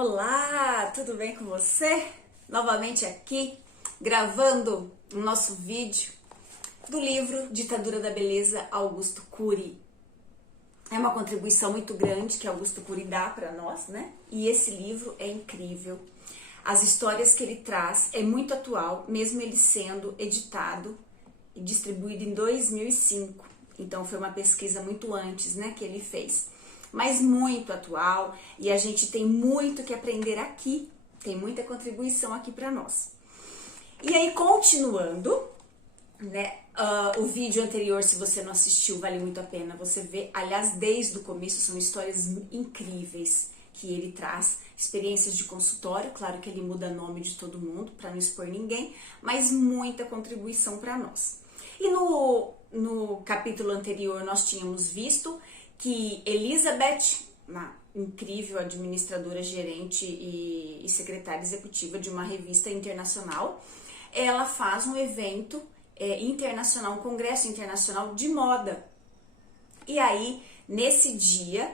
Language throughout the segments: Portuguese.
Olá, tudo bem com você? Novamente aqui, gravando o nosso vídeo do livro Ditadura da Beleza, Augusto Cury. É uma contribuição muito grande que Augusto Cury dá para nós, né? E esse livro é incrível. As histórias que ele traz é muito atual, mesmo ele sendo editado e distribuído em 2005. Então foi uma pesquisa muito antes, né, que ele fez. Mas muito atual, e a gente tem muito que aprender aqui, tem muita contribuição aqui para nós. E aí, continuando, né, o vídeo anterior, se você não assistiu, vale muito a pena você ver. Aliás, desde o começo, são histórias incríveis que ele traz, experiências de consultório, claro que ele muda nome de todo mundo, para não expor ninguém, mas muita contribuição para nós. E no capítulo anterior, nós tínhamos visto que Elizabeth, uma incrível administradora, gerente e secretária executiva de uma revista internacional, ela faz um evento internacional, um congresso internacional de moda. E aí, nesse dia,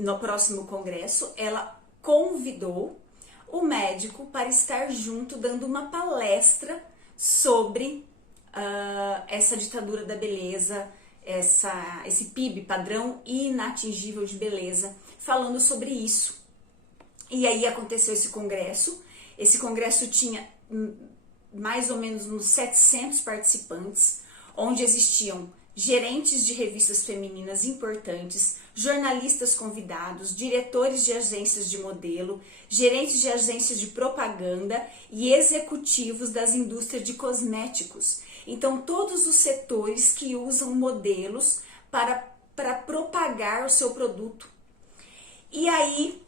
no próximo congresso, ela convidou o médico para estar junto, dando uma palestra sobre essa ditadura da beleza, esse PIB, padrão inatingível de beleza, falando sobre isso. E aí aconteceu esse congresso. Esse congresso tinha mais ou menos uns 700 participantes, onde existiam gerentes de revistas femininas importantes, jornalistas convidados, diretores de agências de modelo, gerentes de agências de propaganda e executivos das indústrias de cosméticos. Então, todos os setores que usam modelos para propagar o seu produto. E aí,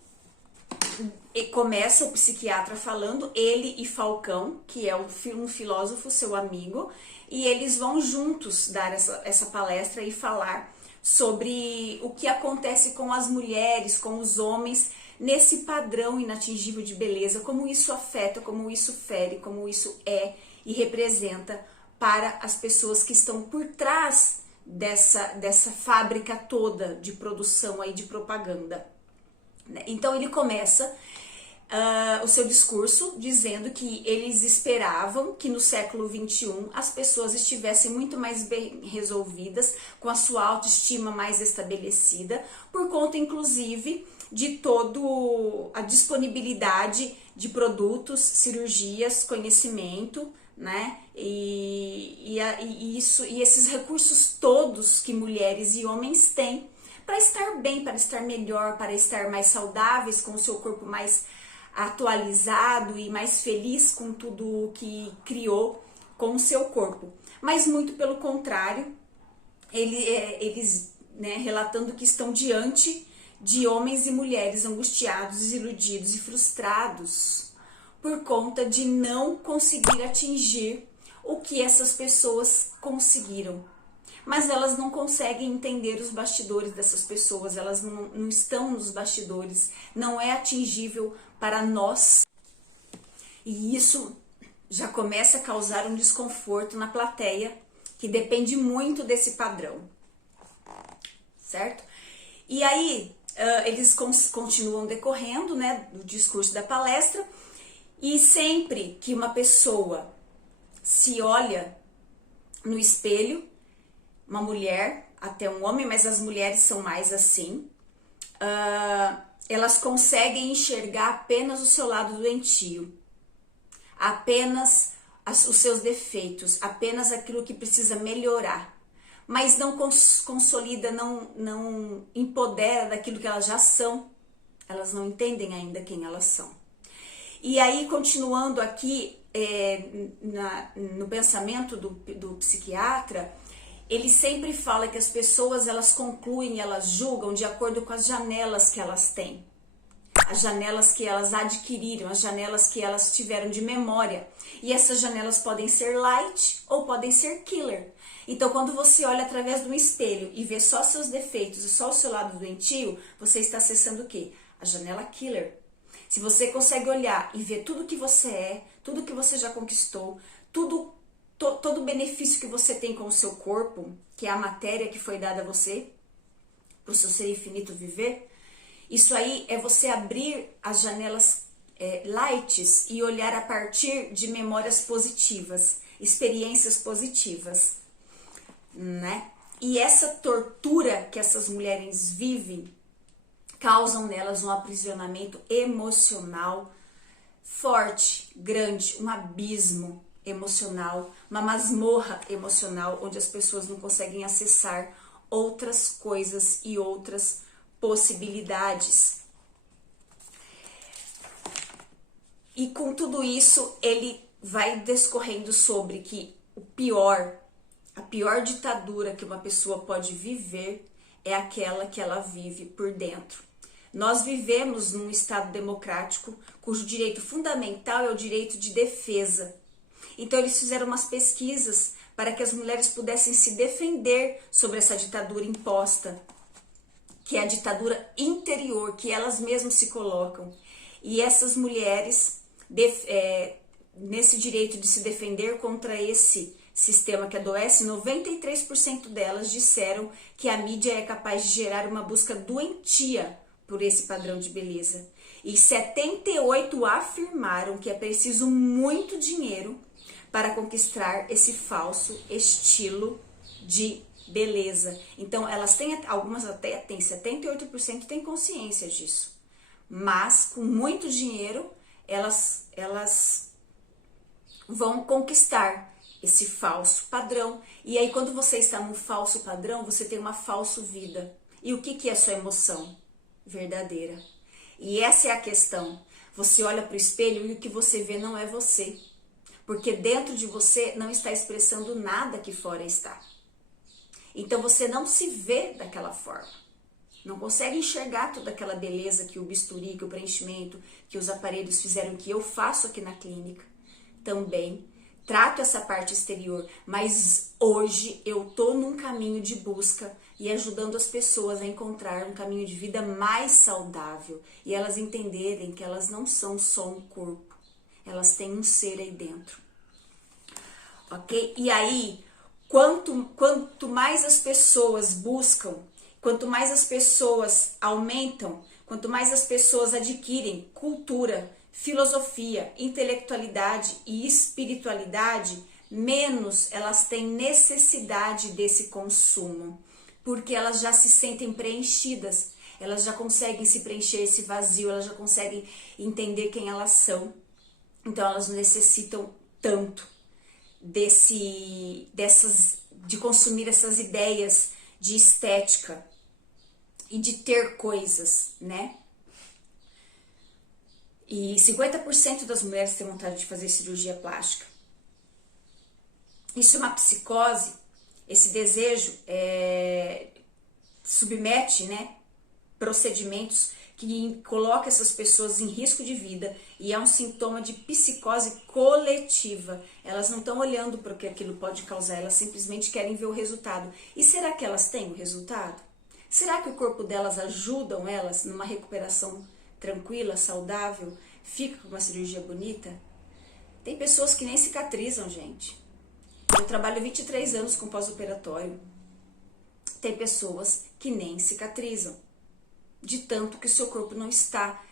começa o psiquiatra falando, ele e Falcão, que é um filósofo, seu amigo, e eles vão juntos dar essa palestra e falar sobre o que acontece com as mulheres, com os homens, nesse padrão inatingível de beleza, como isso afeta, como isso fere, como isso é e representa para as pessoas que estão por trás dessa fábrica toda de produção aí de propaganda. Então ele começa o seu discurso dizendo que eles esperavam que no século XXI as pessoas estivessem muito mais bem resolvidas, com a sua autoestima mais estabelecida, por conta inclusive de toda a disponibilidade de produtos, cirurgias, conhecimento, né? E esses recursos todos que mulheres e homens têm para estar bem, para estar melhor, para estar mais saudáveis, com o seu corpo mais atualizado e mais feliz com tudo que criou com o seu corpo. Mas muito pelo contrário, eles, né, relatando que estão diante de homens e mulheres angustiados, desiludidos e frustrados por conta de não conseguir atingir o que essas pessoas conseguiram. Mas elas não conseguem entender os bastidores dessas pessoas, elas não estão nos bastidores, não é atingível para nós. E isso já começa a causar um desconforto na plateia, que depende muito desse padrão, certo? E aí, eles continuam decorrendo, né, do discurso da palestra, e sempre que uma pessoa se olha no espelho, uma mulher, até um homem, mas as mulheres são mais assim, elas conseguem enxergar apenas o seu lado doentio, apenas os seus defeitos, apenas aquilo que precisa melhorar, mas não consolida, não empodera daquilo que elas já são, elas não entendem ainda quem elas são. E aí, continuando aqui no pensamento do psiquiatra, ele sempre fala que as pessoas, elas concluem, elas julgam de acordo com as janelas que elas têm. As janelas que elas adquiriram, as janelas que elas tiveram de memória. E essas janelas podem ser light ou podem ser killer. Então, quando você olha através do espelho e vê só seus defeitos e só o seu lado doentio, você está acessando o quê? A janela killer. Se você consegue olhar e ver tudo que você é, tudo que você já conquistou, todo o benefício que você tem com o seu corpo, que é a matéria que foi dada a você, para o seu ser infinito viver, Isso aí é você abrir as janelas lights e olhar a partir de memórias positivas, experiências positivas, né? E essa tortura que essas mulheres vivem causam nelas um aprisionamento emocional forte, grande, um abismo emocional, uma masmorra emocional onde as pessoas não conseguem acessar outras coisas e outras possibilidades. E com tudo isso, ele vai discorrendo sobre que a pior ditadura que uma pessoa pode viver é aquela que ela vive por dentro. Nós vivemos num Estado democrático cujo direito fundamental é o direito de defesa. Então eles fizeram umas pesquisas para que as mulheres pudessem se defender sobre essa ditadura imposta, que é a ditadura interior, que elas mesmas se colocam. E essas mulheres, nesse direito de se defender contra esse sistema que adoece, 93% delas disseram que a mídia é capaz de gerar uma busca doentia por esse padrão de beleza. E 78% afirmaram que é preciso muito dinheiro para conquistar esse falso estilo de beleza. Então, elas têm, algumas até têm, 78% têm consciência disso. Mas, com muito dinheiro, elas vão conquistar esse falso padrão. E aí, quando você está num falso padrão, você tem uma falsa vida. E o que é a sua emoção verdadeira? E essa é a questão. Você olha para o espelho e o que você vê não é você. Porque dentro de você não está expressando nada que fora está. Então você não se vê daquela forma. Não consegue enxergar toda aquela beleza que o bisturi, que o preenchimento, que os aparelhos fizeram, que eu faço aqui na clínica. Também trato essa parte exterior, mas hoje eu tô num caminho de busca e ajudando as pessoas a encontrar um caminho de vida mais saudável e elas entenderem que elas não são só um corpo, elas têm um ser aí dentro, ok? E aí, quanto mais as pessoas buscam, quanto mais as pessoas aumentam, quanto mais as pessoas adquirem cultura, filosofia, intelectualidade e espiritualidade, menos elas têm necessidade desse consumo, porque elas já se sentem preenchidas, elas já conseguem se preencher esse vazio, elas já conseguem entender quem elas são, então elas não necessitam tanto de consumir essas ideias de estética e de ter coisas, né? E 50% das mulheres têm vontade de fazer cirurgia plástica. Isso é uma psicose, esse desejo submete, né, procedimentos que colocam essas pessoas em risco de vida e é um sintoma de psicose coletiva. Elas não estão olhando para o que aquilo pode causar, elas simplesmente querem ver o resultado. E será que elas têm o resultado? Será que o corpo delas ajudam elas numa recuperação tranquila, saudável, fica com uma cirurgia bonita? Tem pessoas que nem cicatrizam, gente. Eu trabalho 23 anos com pós-operatório. Tem pessoas que nem cicatrizam, de tanto que o seu corpo não está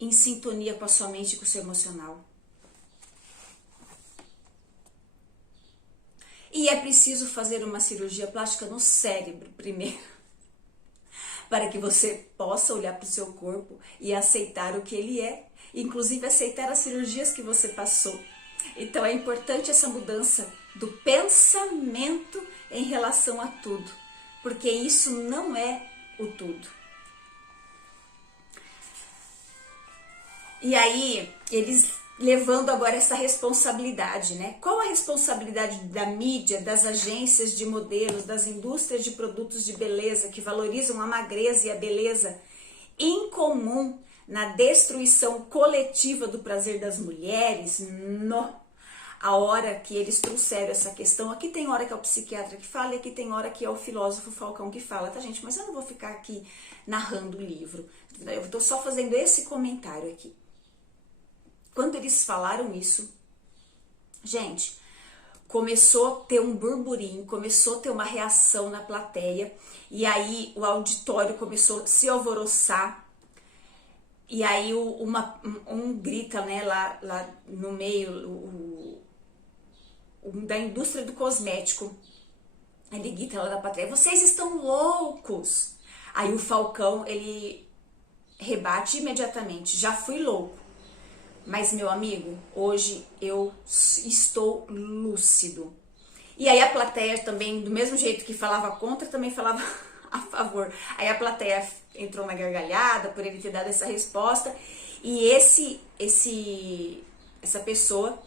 em sintonia com a sua mente e com o seu emocional. E é preciso fazer uma cirurgia plástica no cérebro primeiro, para que você possa olhar para o seu corpo e aceitar o que ele é, inclusive aceitar as cirurgias que você passou. Então é importante essa mudança do pensamento em relação a tudo, porque isso não é o tudo. E aí, eles levando agora essa responsabilidade, né? Qual a responsabilidade da mídia, das agências de modelos, das indústrias de produtos de beleza que valorizam a magreza e a beleza em comum na destruição coletiva do prazer das mulheres? A hora que eles trouxeram essa questão, aqui tem hora que é o psiquiatra que fala e aqui tem hora que é o filósofo Falcão que fala, tá, gente? Mas eu não vou ficar aqui narrando o livro, eu tô só fazendo esse comentário aqui. Quando eles falaram isso, gente, começou a ter um burburinho, começou a ter uma reação na plateia, e aí o auditório começou a se alvoroçar, e aí um grita, né, lá no meio, da indústria do cosmético, ele grita lá da plateia: vocês estão loucos! Aí o Falcão, ele rebate imediatamente: já fui louco, mas meu amigo, hoje eu estou lúcido. E aí a plateia também, do mesmo jeito que falava contra, também falava a favor. Aí a plateia entrou uma gargalhada por ele ter dado essa resposta, e essa pessoa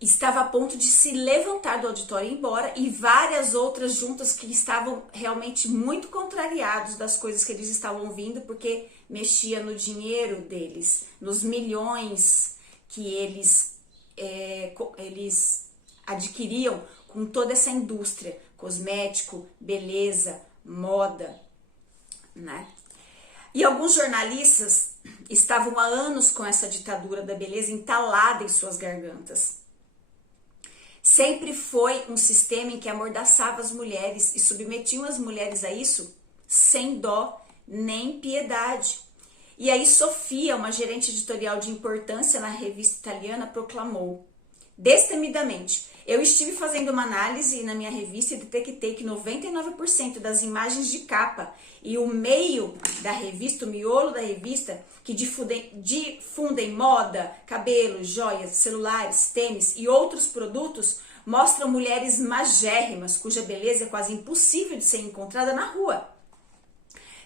estava a ponto de se levantar do auditório e ir embora, e várias outras juntas que estavam realmente muito contrariados das coisas que eles estavam ouvindo, porque mexia no dinheiro deles, nos milhões que eles adquiriam com toda essa indústria, cosmético, beleza, moda, né? E alguns jornalistas estavam há anos com essa ditadura da beleza entalada em suas gargantas. Sempre foi um sistema em que amordaçava as mulheres e submetiam as mulheres a isso sem dó nem piedade. E aí Sofia, uma gerente editorial de importância na revista italiana, proclamou destemidamente: eu estive fazendo uma análise na minha revista e detectei que 99% das imagens de capa e o meio da revista, o miolo da revista, que difundem moda, cabelo, joias, celulares, tênis e outros produtos, mostram mulheres magérrimas, cuja beleza é quase impossível de ser encontrada na rua.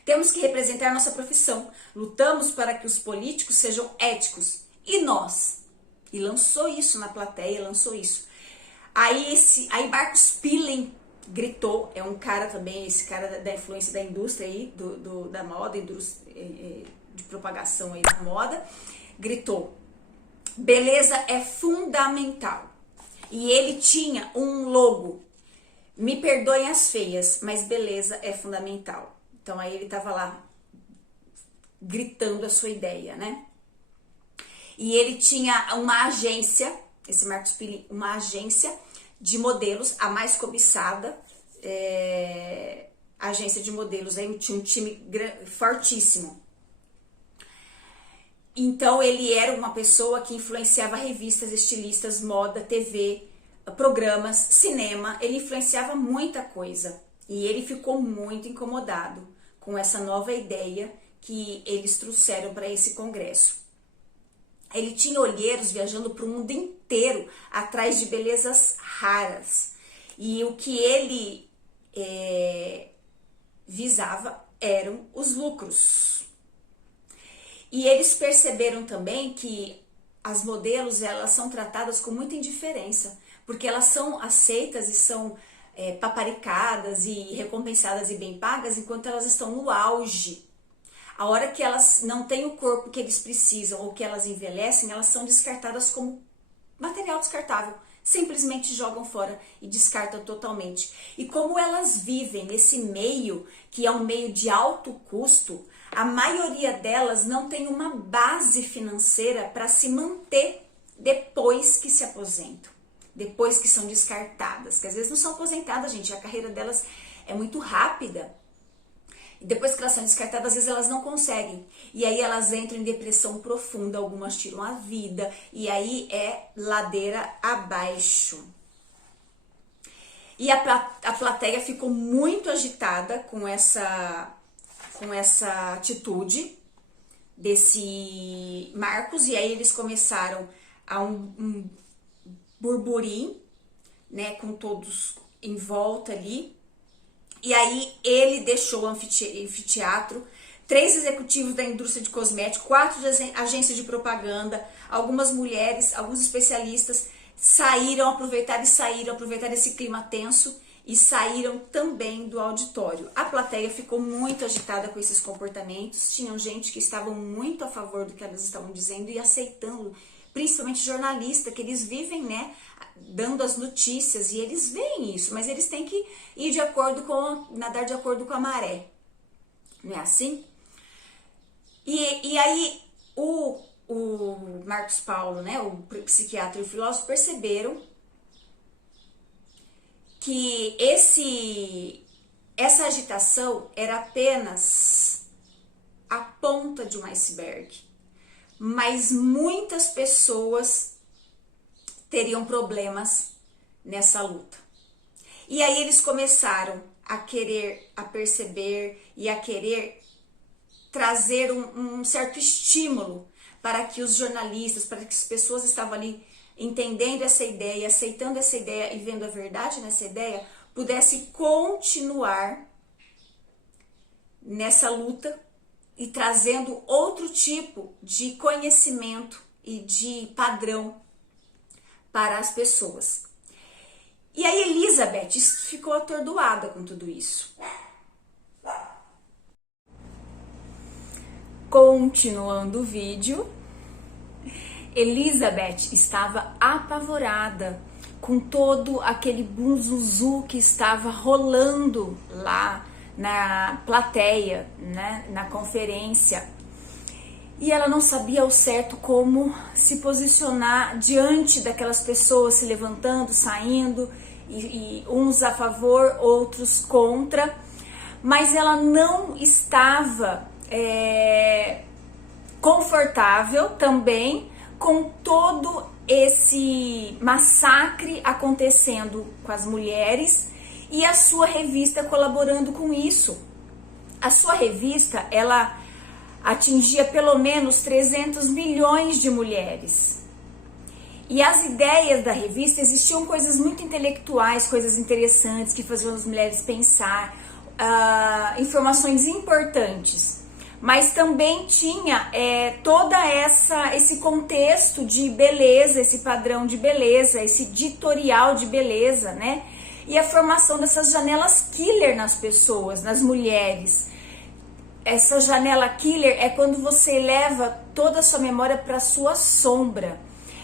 Temos que representar nossa profissão. Lutamos para que os políticos sejam éticos. E nós? E lançou isso na plateia, lançou isso. Aí Marcos Pillen gritou, é um cara também, esse cara da influência da indústria aí, da moda, de propagação aí da moda, gritou: beleza é fundamental. E ele tinha um logo: me perdoem as feias, mas beleza é fundamental. Então aí ele tava lá gritando a sua ideia, né? E ele tinha uma agência, esse Marcos Pillen, uma agência de modelos, a mais cobiçada agência de modelos, aí tinha um time fortíssimo. Então ele era uma pessoa que influenciava revistas, estilistas, moda, TV, programas, cinema, ele influenciava muita coisa. E ele ficou muito incomodado com essa nova ideia que eles trouxeram para esse congresso. Ele tinha olheiros viajando para o mundo inteiro atrás de belezas raras. E o que ele visava eram os lucros. E eles perceberam também que as modelos, elas são tratadas com muita indiferença, porque elas são aceitas e são paparicadas e recompensadas e bem pagas enquanto elas estão no auge. A hora que elas não têm o corpo que eles precisam ou que elas envelhecem, elas são descartadas como material descartável. Simplesmente jogam fora e descartam totalmente. E como elas vivem nesse meio, que é um meio de alto custo, a maioria delas não tem uma base financeira para se manter depois que se aposentam, depois que são descartadas, que às vezes não são aposentadas, gente, a carreira delas é muito rápida. E depois que elas são descartadas, às vezes elas não conseguem. E aí elas entram em depressão profunda, algumas tiram a vida, e aí é ladeira abaixo. E a plateia ficou muito agitada com essa atitude desse Marcos, e aí eles começaram a um burburinho, né, com todos em volta ali. E aí ele deixou o anfiteatro, 3 executivos da indústria de cosméticos, 4 de agências de propaganda, algumas mulheres, alguns especialistas saíram, aproveitaram esse clima tenso e saíram também do auditório. A plateia ficou muito agitada com esses comportamentos, tinham gente que estavam muito a favor do que elas estavam dizendo e aceitando, principalmente jornalistas, que eles vivem, né, dando as notícias, e eles veem isso, mas eles têm que ir nadar de acordo com a maré, não é assim? E aí o Marcos Paulo, né, o psiquiatra e o filósofo perceberam que essa agitação era apenas a ponta de um iceberg, mas muitas pessoas teriam problemas nessa luta. E aí eles começaram a perceber e a querer trazer um certo estímulo para que os jornalistas, para que as pessoas que estavam ali entendendo essa ideia, aceitando essa ideia e vendo a verdade nessa ideia, pudesse continuar nessa luta e trazendo outro tipo de conhecimento e de padrão para as pessoas. E aí Elizabeth ficou atordoada com tudo isso. Continuando o vídeo, Elizabeth estava apavorada com todo aquele bunzuzu que estava rolando lá na plateia, né, na conferência. E ela não sabia ao certo como se posicionar diante daquelas pessoas se levantando, saindo, e uns a favor, outros contra. Mas ela não estava confortável também com todo esse massacre acontecendo com as mulheres e a sua revista colaborando com isso. A sua revista, ela atingia pelo menos 300 milhões de mulheres. E as ideias da revista, existiam coisas muito intelectuais, coisas interessantes que faziam as mulheres pensar, informações importantes. Mas também tinha todo esse contexto de beleza, esse padrão de beleza, esse editorial de beleza, né? E a formação dessas janelas killer nas pessoas, nas mulheres. Essa janela killer é quando você leva toda a sua memória para a sua sombra.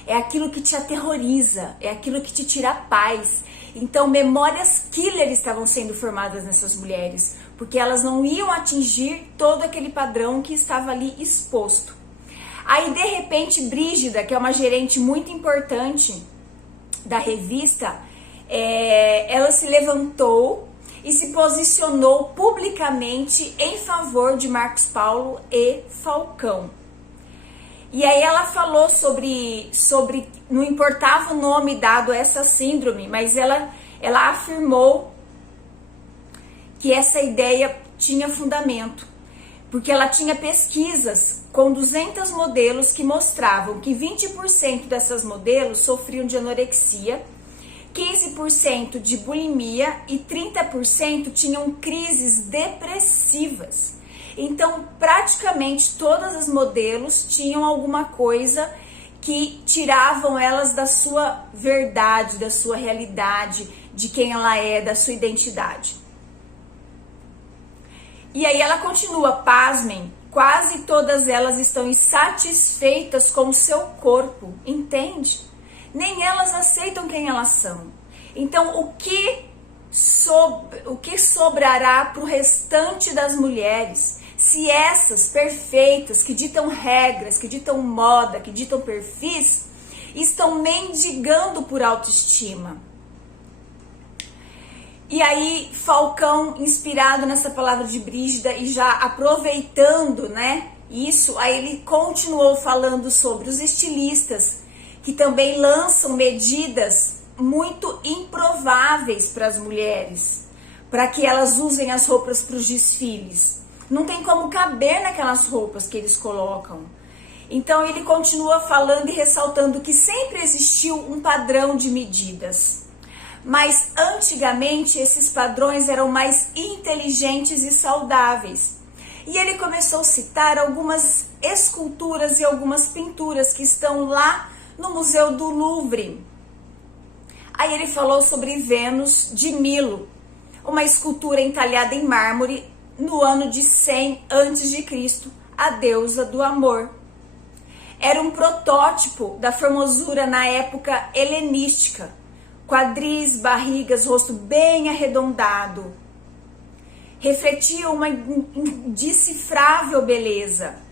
É aquilo que te aterroriza, é aquilo que te tira a paz. Então, memórias killer estavam sendo formadas nessas mulheres, porque elas não iam atingir todo aquele padrão que estava ali exposto. Aí, de repente, Brígida, que é uma gerente muito importante da revista, ela se levantou e se posicionou publicamente em favor de Marcos Paulo e Falcão. E aí ela falou sobre não importava o nome dado a essa síndrome, mas ela afirmou que essa ideia tinha fundamento, porque ela tinha pesquisas com 200 modelos que mostravam que 20% dessas modelos sofriam de anorexia, 15% de bulimia e 30% tinham crises depressivas. Então, praticamente todas as modelos tinham alguma coisa que tiravam elas da sua verdade, da sua realidade, de quem ela é, da sua identidade. E aí ela continua, pasmem, quase todas elas estão insatisfeitas com o seu corpo, entende? Nem elas aceitam quem elas são. Então, o que sobrará para o restante das mulheres se essas perfeitas, que ditam regras, que ditam moda, que ditam perfis, estão mendigando por autoestima? E aí, Falcão, inspirado nessa palavra de Brígida e já aproveitando, né, isso, aí ele continuou falando sobre os estilistas, que também lançam medidas muito improváveis para as mulheres, para que elas usem as roupas para os desfiles. Não tem como caber naquelas roupas que eles colocam. Então ele continua falando e ressaltando que sempre existiu um padrão de medidas. Mas antigamente esses padrões eram mais inteligentes e saudáveis. E ele começou a citar algumas esculturas e algumas pinturas que estão lá no Museu do Louvre. Aí ele falou sobre Vênus de Milo, uma escultura entalhada em mármore no ano de 100 a.C., a deusa do amor. Era um protótipo da formosura na época helenística, quadris, barrigas, rosto bem arredondado. Refletia uma indecifrável beleza.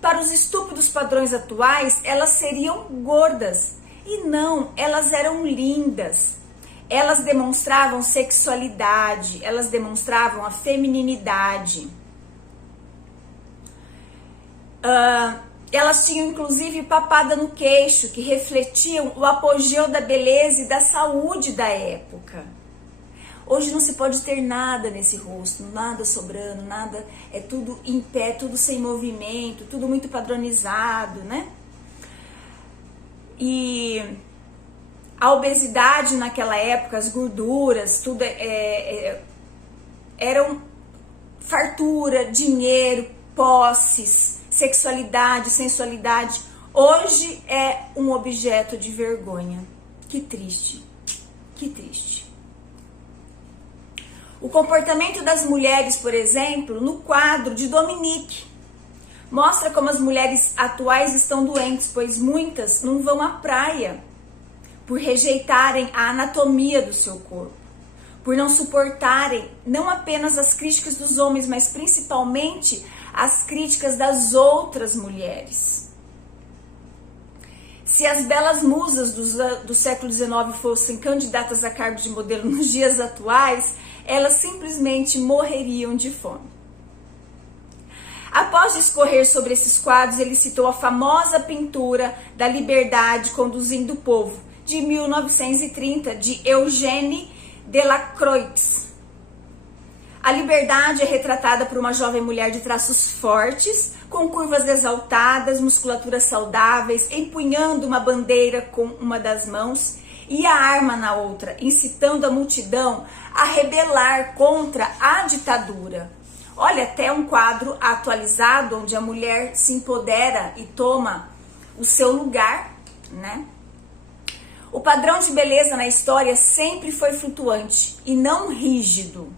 Para os estúpidos padrões atuais, elas seriam gordas. E não, elas eram lindas. elas demonstravam sexualidade, elas demonstravam a femininidade. Elas tinham inclusive papada no queixo, que refletiam o apogeu da beleza e da saúde da época. Hoje não se pode ter nada nesse rosto, nada sobrando, nada, é tudo em pé, tudo sem movimento, tudo muito padronizado, né? E a obesidade naquela época, as gorduras, tudo eram fartura, dinheiro, posses, sexualidade, sensualidade. Hoje é um objeto de vergonha. Que triste, que triste. O comportamento das mulheres, por exemplo, no quadro de Dominique, mostra como as mulheres atuais estão doentes, pois muitas não vão à praia por rejeitarem a anatomia do seu corpo, por não suportarem não apenas as críticas dos homens, mas principalmente as críticas das outras mulheres. Se as belas musas do século XIX fossem candidatas a cargo de modelo nos dias atuais, elas simplesmente morreriam de fome. Após discorrer sobre esses quadros, ele citou a famosa pintura da Liberdade conduzindo o povo, de 1930, de Eugène Delacroix. A liberdade é retratada por uma jovem mulher de traços fortes, com curvas exaltadas, musculaturas saudáveis, empunhando uma bandeira com uma das mãos e a arma na outra, incitando a multidão a rebelar contra a ditadura. Olha, até um quadro atualizado onde a mulher se empodera e toma o seu lugar, né? O padrão de beleza na história sempre foi flutuante e não rígido.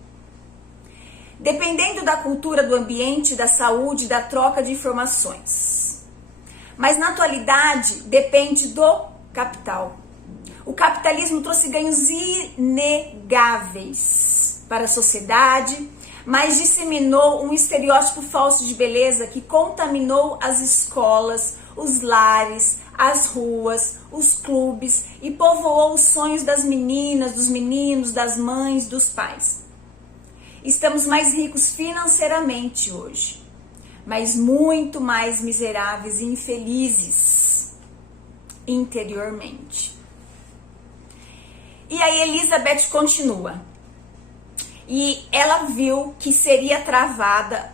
Dependendo da cultura, do ambiente, da saúde, da troca de informações. Mas na atualidade depende do capital. O capitalismo trouxe ganhos inegáveis para a sociedade, mas disseminou um estereótipo falso de beleza que contaminou as escolas, os lares, as ruas, os clubes e povoou os sonhos das meninas, dos meninos, das mães, dos pais. Estamos mais ricos financeiramente hoje, mas muito mais miseráveis e infelizes interiormente. E aí Elizabeth continua. E ela viu que seria travada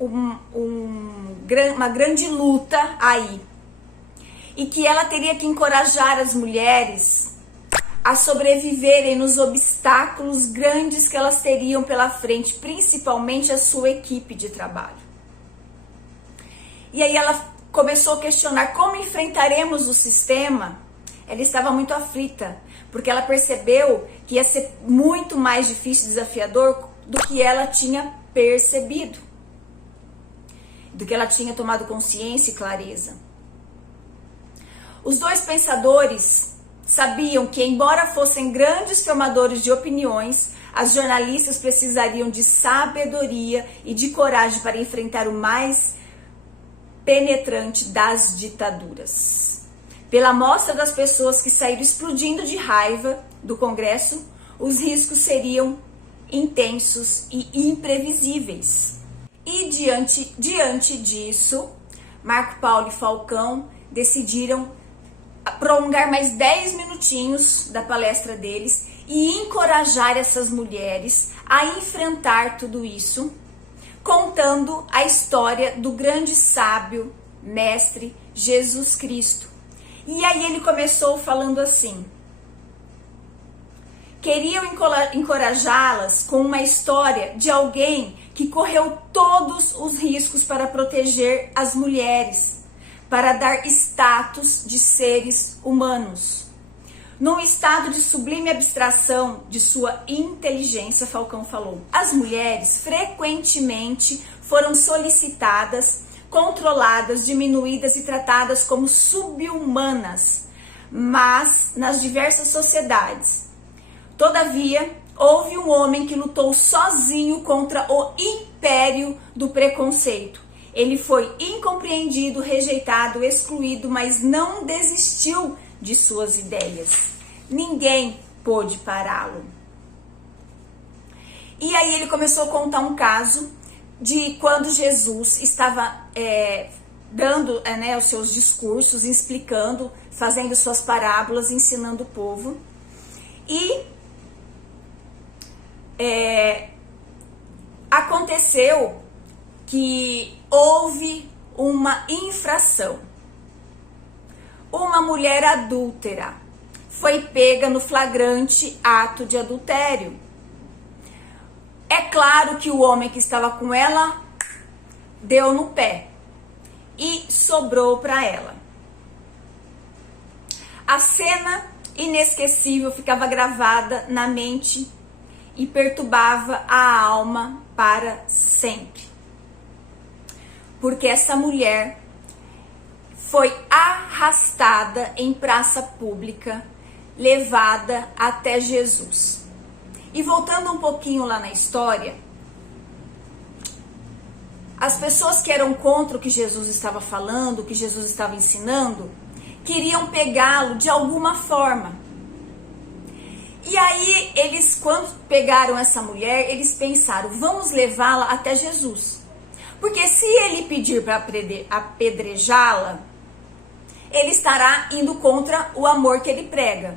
uma grande luta aí. E que ela teria que encorajar as mulheres a sobreviverem nos obstáculos grandes que elas teriam pela frente, principalmente a sua equipe de trabalho. E aí ela começou a questionar como enfrentaremos o sistema. Ela estava muito aflita, porque ela percebeu que ia ser muito mais difícil e desafiador do que ela tinha percebido, do que ela tinha tomado consciência e clareza. Os dois pensadores sabiam que, embora fossem grandes formadores de opiniões, as jornalistas precisariam de sabedoria e de coragem para enfrentar o mais penetrante das ditaduras. Pela amostra das pessoas que saíram explodindo de raiva do Congresso, os riscos seriam intensos e imprevisíveis. E diante disso, Marco Paulo e Falcão decidiram prolongar mais 10 minutinhos da palestra deles e encorajar essas mulheres a enfrentar tudo isso, contando a história do grande sábio, mestre Jesus Cristo. E aí ele começou falando assim: queriam encorajá-las com uma história de alguém que correu todos os riscos para proteger as mulheres, para dar status de seres humanos. Num estado de sublime abstração de sua inteligência, Falcão falou, as mulheres frequentemente foram solicitadas, controladas, diminuídas e tratadas como subhumanas, mas nas diversas sociedades. Todavia, houve um homem que lutou sozinho contra o império do preconceito. Ele foi incompreendido, rejeitado, excluído, mas não desistiu de suas ideias. Ninguém pôde pará-lo. E aí ele começou a contar um caso de quando Jesus estava dando os seus discursos, explicando, fazendo suas parábolas, ensinando o povo. E aconteceu que houve uma infração. Uma mulher adúltera foi pega no flagrante ato de adultério. É claro que o homem que estava com ela deu no pé e sobrou para ela. A cena inesquecível ficava gravada na mente e perturbava a alma para sempre. Porque essa mulher foi arrastada em praça pública, levada até Jesus. E voltando um pouquinho lá na história, as pessoas que eram contra o que Jesus estava falando, o que Jesus estava ensinando, queriam pegá-lo de alguma forma. E aí, eles, quando pegaram essa mulher, eles pensaram, vamos levá-la até Jesus. Porque se ele pedir para apedrejá-la, ele estará indo contra o amor que ele prega.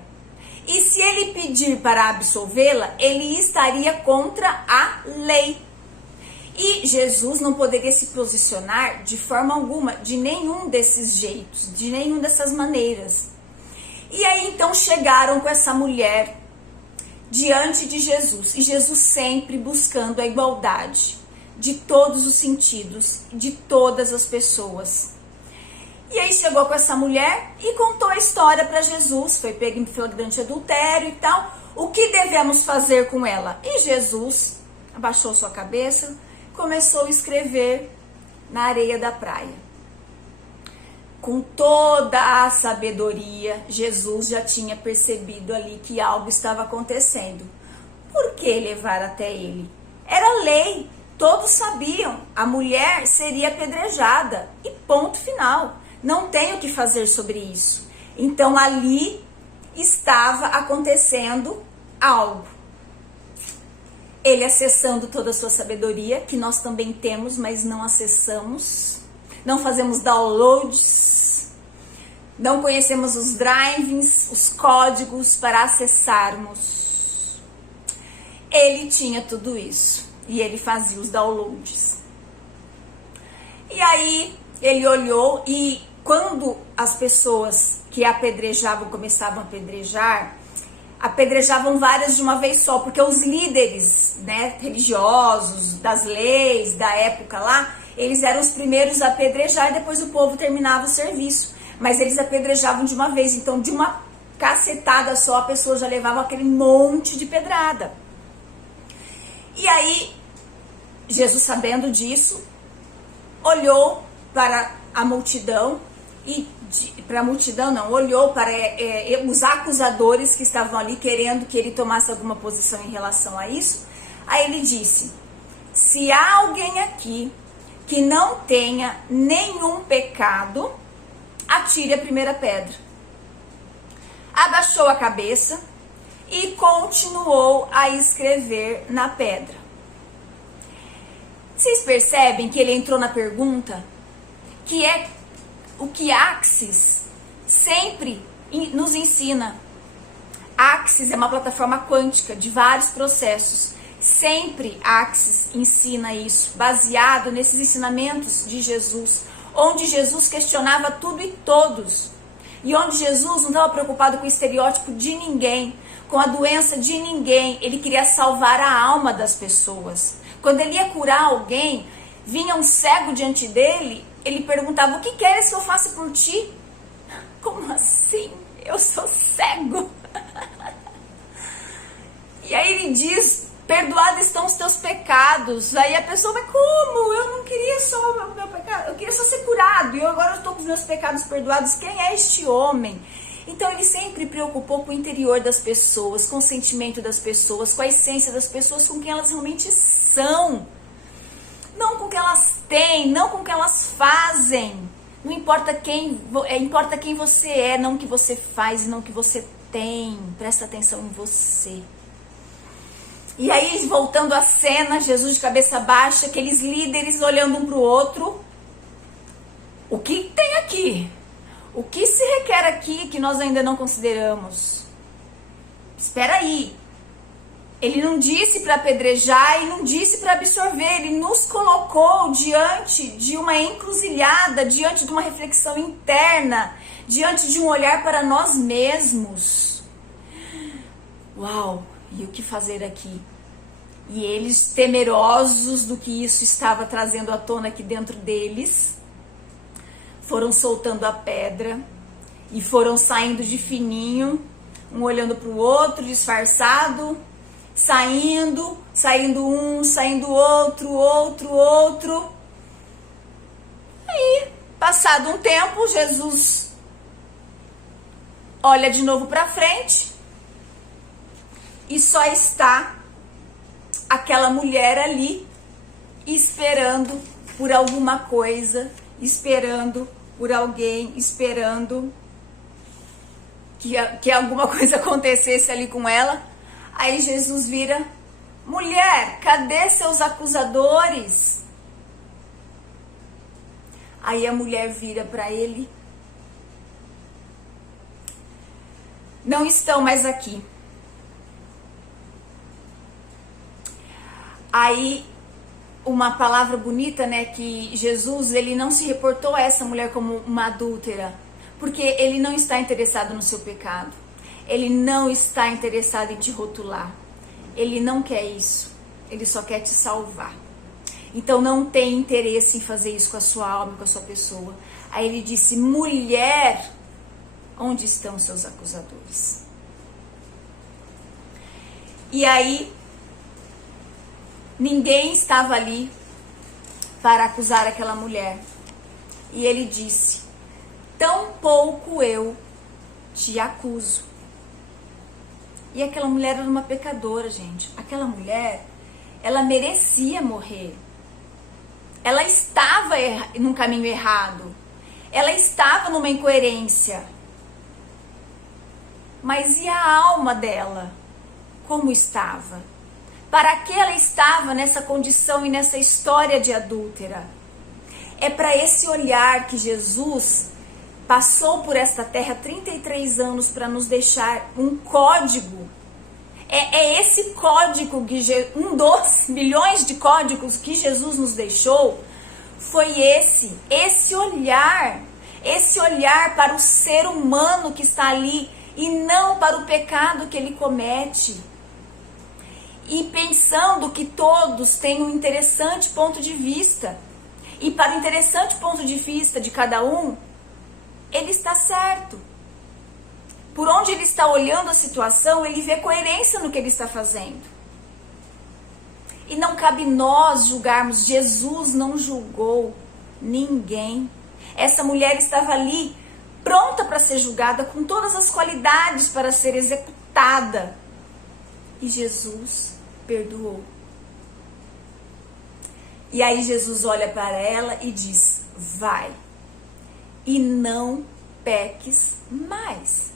E se ele pedir para absolvê-la, ele estaria contra a lei. E Jesus não poderia se posicionar de forma alguma, de nenhum desses jeitos, de nenhuma dessas maneiras. E aí então chegaram com essa mulher diante de Jesus. E Jesus sempre buscando a igualdade de todos os sentidos, de todas as pessoas. E aí chegou com essa mulher e contou a história para Jesus, foi pego em flagrante adultério e tal. O que devemos fazer com ela? E Jesus abaixou sua cabeça, começou a escrever na areia da praia. Com toda a sabedoria, Jesus já tinha percebido ali que algo estava acontecendo. Por que levar até ele? Era lei, todos sabiam, a mulher seria apedrejada e ponto final. Não tem o que fazer sobre isso. Então ali estava acontecendo algo. Ele acessando toda a sua sabedoria, que nós também temos, mas não acessamos. Não fazemos downloads. Não conhecemos os drivings, os códigos para acessarmos. Ele tinha tudo isso. E ele fazia os downloads. E aí ele olhou e quando as pessoas que apedrejavam começavam a apedrejavam várias de uma vez só, porque os líderes, religiosos, das leis, da época lá, eles eram os primeiros a apedrejar e depois o povo terminava o serviço. Mas eles apedrejavam de uma vez, então de uma cacetada só a pessoa já levava aquele monte de pedrada. E aí, Jesus, sabendo disso, olhou para a multidão olhou para os acusadores que estavam ali querendo que ele tomasse alguma posição em relação a isso. Aí ele disse: se há alguém aqui que não tenha nenhum pecado, atire a primeira pedra. Abaixou a cabeça e continuou a escrever na pedra. Vocês percebem que ele entrou na pergunta, que é o que Axis sempre nos ensina. Axis é uma plataforma quântica de vários processos. Sempre Axis ensina isso, baseado nesses ensinamentos de Jesus, onde Jesus questionava tudo e todos. E onde Jesus não estava preocupado com o estereótipo de ninguém, com a doença de ninguém. Ele queria salvar a alma das pessoas. Quando ele ia curar alguém, vinha um cego diante dele, ele perguntava: o que queres que eu faça por ti? Como assim? Eu sou cego. E aí ele diz: perdoados estão os teus pecados. Aí a pessoa vai: como? Eu não queria só o meu pecado, eu queria só ser curado, e eu agora estou com os meus pecados perdoados. Quem é este homem? Então ele sempre preocupou com o interior das pessoas, com o sentimento das pessoas, com a essência das pessoas, com quem elas realmente são. Não com o que elas têm, não com o que elas fazem. Não importa importa quem você é, não o que você faz e não o que você tem, presta atenção em você. E aí, voltando à cena, Jesus de cabeça baixa, aqueles líderes olhando um para o outro. O que tem aqui? O que se requer aqui que nós ainda não consideramos? Espera aí. Ele não disse para apedrejar e não disse para absorver. Ele nos colocou diante de uma encruzilhada, diante de uma reflexão interna, diante de um olhar para nós mesmos. Uau! E o que fazer aqui? E eles, temerosos do que isso estava trazendo à tona aqui dentro deles, foram soltando a pedra e foram saindo de fininho, um olhando para o outro, disfarçado, saindo um, saindo outro. Aí, passado um tempo, Jesus olha de novo para frente e só está aquela mulher ali esperando por alguma coisa, esperando por alguém, esperando que alguma coisa acontecesse ali com ela. Aí Jesus vira: mulher, cadê seus acusadores? Aí a mulher vira para ele: não estão mais aqui. Aí, uma palavra bonita, né, que Jesus, ele não se reportou a essa mulher como uma adúltera, porque ele não está interessado no seu pecado. Ele não está interessado em te rotular. Ele não quer isso. Ele só quer te salvar. Então não tem interesse em fazer isso com a sua alma, com a sua pessoa. Aí ele disse: mulher, onde estão seus acusadores? E aí, ninguém estava ali para acusar aquela mulher. E ele disse: tampouco eu te acuso. E aquela mulher era uma pecadora, gente. Aquela mulher, ela merecia morrer. Ela estava num caminho errado. Ela estava numa incoerência. Mas e a alma dela? Como estava? Para que ela estava nessa condição e nessa história de adúltera? É para esse olhar que Jesus passou por esta terra 33 anos para nos deixar um código. É esse código, um dos milhões de códigos que Jesus nos deixou, foi esse olhar para o ser humano que está ali e não para o pecado que ele comete. E pensando que todos têm um interessante ponto de vista. E para o interessante ponto de vista de cada um, ele está certo. Por onde ele está olhando a situação, ele vê coerência no que ele está fazendo. E não cabe nós julgarmos. Jesus não julgou ninguém. Essa mulher estava ali, pronta para ser julgada, com todas as qualidades para ser executada. E Jesus perdoou. E aí Jesus olha para ela e diz: vai, e não peques mais.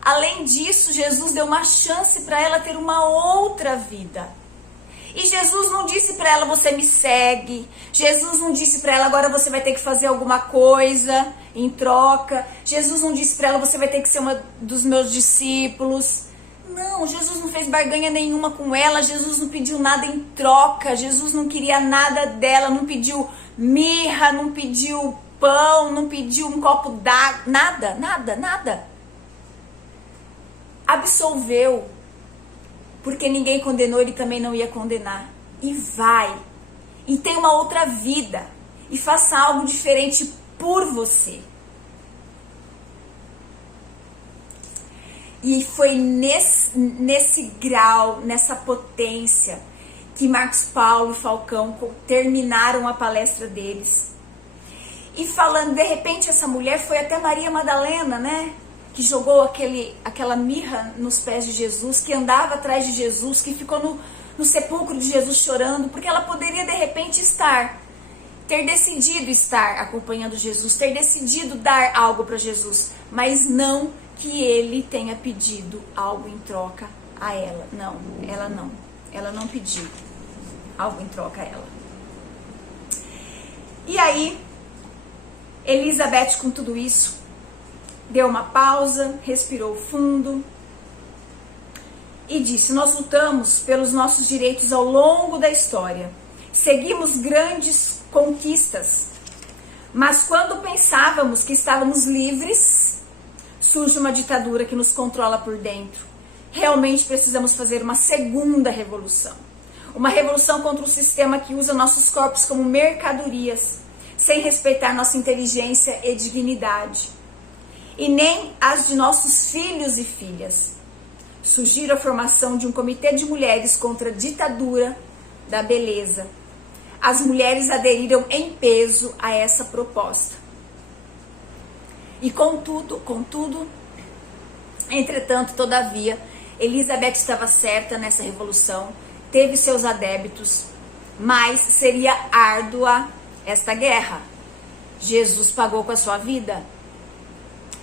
Além disso, Jesus deu uma chance para ela ter uma outra vida. E Jesus não disse para ela: você me segue. Jesus não disse para ela: agora você vai ter que fazer alguma coisa em troca. Jesus não disse para ela: você vai ter que ser uma dos meus discípulos. Não, Jesus não fez barganha nenhuma com ela. Jesus não pediu nada em troca. Jesus não queria nada dela. Não pediu mirra, não pediu pão, não pediu um copo d'água. Nada. Absolveu. Porque ninguém condenou, ele também não ia condenar. E vai. E tem uma outra vida. E faça algo diferente por você. E foi nesse grau, nessa potência, que Marcos Paulo e Falcão terminaram a palestra deles. E falando, de repente essa mulher foi até Maria Madalena, né? Que jogou aquela mirra nos pés de Jesus, que andava atrás de Jesus, que ficou no sepulcro de Jesus chorando, porque ela poderia de repente ter decidido estar acompanhando Jesus, ter decidido dar algo para Jesus, mas não que ele tenha pedido algo em troca a ela. Não, ela não pediu algo em troca a ela. E aí, Elizabeth, com tudo isso, deu uma pausa, respirou fundo e disse: nós lutamos pelos nossos direitos ao longo da história, seguimos grandes conquistas, mas quando pensávamos que estávamos livres, surge uma ditadura que nos controla por dentro. Realmente precisamos fazer uma segunda revolução. Uma revolução contra o sistema que usa nossos corpos como mercadorias, sem respeitar nossa inteligência e dignidade, e nem as de nossos filhos e filhas. Sugiro a formação de um comitê de mulheres contra a ditadura da beleza. As mulheres aderiram em peso a essa proposta. E contudo, entretanto, todavia, Elizabeth estava certa nessa revolução, teve seus adébitos, mas seria árdua esta guerra. Jesus pagou com a sua vida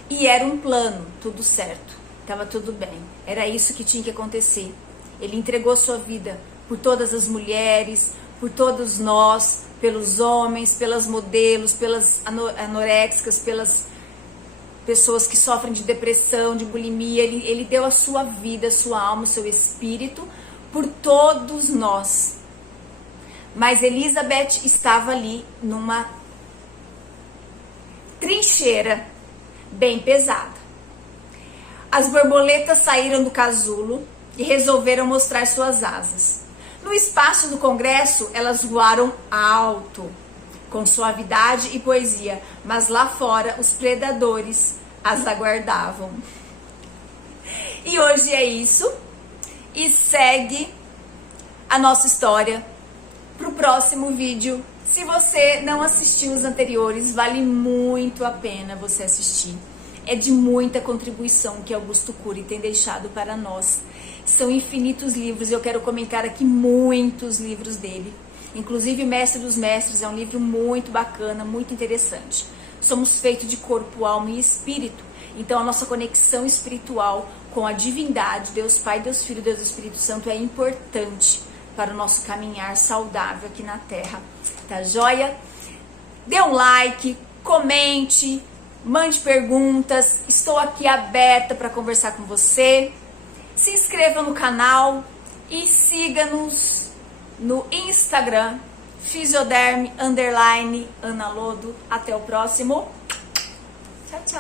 e era um plano, tudo certo, estava tudo bem, era isso que tinha que acontecer. Ele entregou sua vida por todas as mulheres, por todos nós, pelos homens, pelas modelos, pelas anoréxicas, pelas pessoas que sofrem de depressão, de bulimia. Ele deu a sua vida, a sua alma, o seu espírito por todos nós. Mas Elizabeth estava ali numa trincheira bem pesada. As borboletas saíram do casulo e resolveram mostrar suas asas. No espaço do Congresso, elas voaram alto, com suavidade e poesia, mas lá fora os predadores as aguardavam. E hoje é isso, e segue a nossa história para o próximo vídeo. Se você não assistiu os anteriores, vale muito a pena você assistir. É de muita contribuição que Augusto Cury tem deixado para nós. São infinitos livros, eu quero comentar aqui muitos livros dele. Inclusive Mestre dos Mestres é um livro muito bacana, muito interessante. Somos feitos de corpo, alma e espírito. Então a nossa conexão espiritual com a divindade, Deus Pai, Deus Filho, Deus Espírito Santo, é importante para o nosso caminhar saudável aqui na Terra. Tá joia? Dê um like, comente, mande perguntas. Estou aqui aberta para conversar com você. Se inscreva no canal e siga-nos no Instagram, Fisioderm _Ana Lodo. Até o próximo. Tchau, tchau.